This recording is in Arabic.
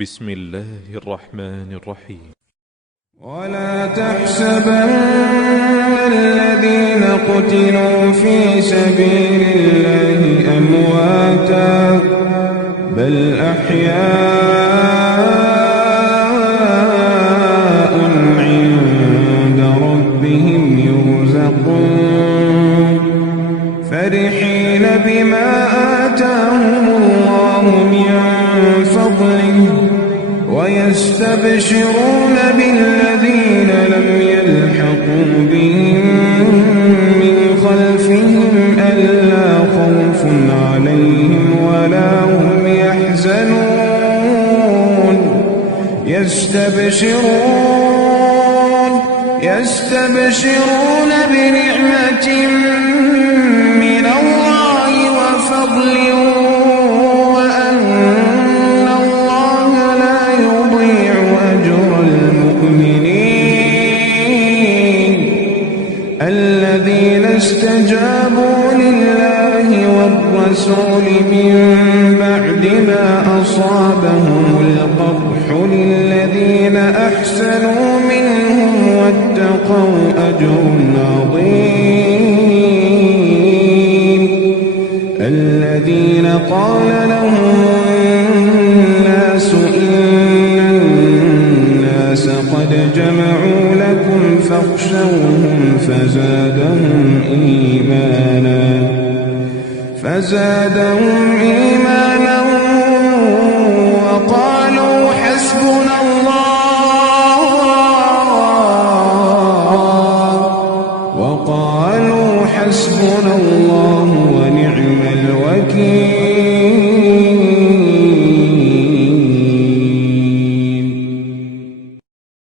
بسم الله الرحمن الرحيم. ولا تحسبن الذين قتلوا في سبيل الله أمواتا بل أحياء عند ربهم يرزقون فرحين بما آتاهم الله من فضله ويستبشرون بالذين لم يلحقوا بهم من خلفهم ألا خوف عليهم ولا هم يحزنون يستبشرون بنعمة من الله وفضل الذين استجابوا لله والرسول من بعد ما أصابهم القرح للذين أحسنوا منهم واتقوا أجر عظيم الذين قال لهم الناس إن الناس قد جمعوا لكم فاخشوهم فزادهم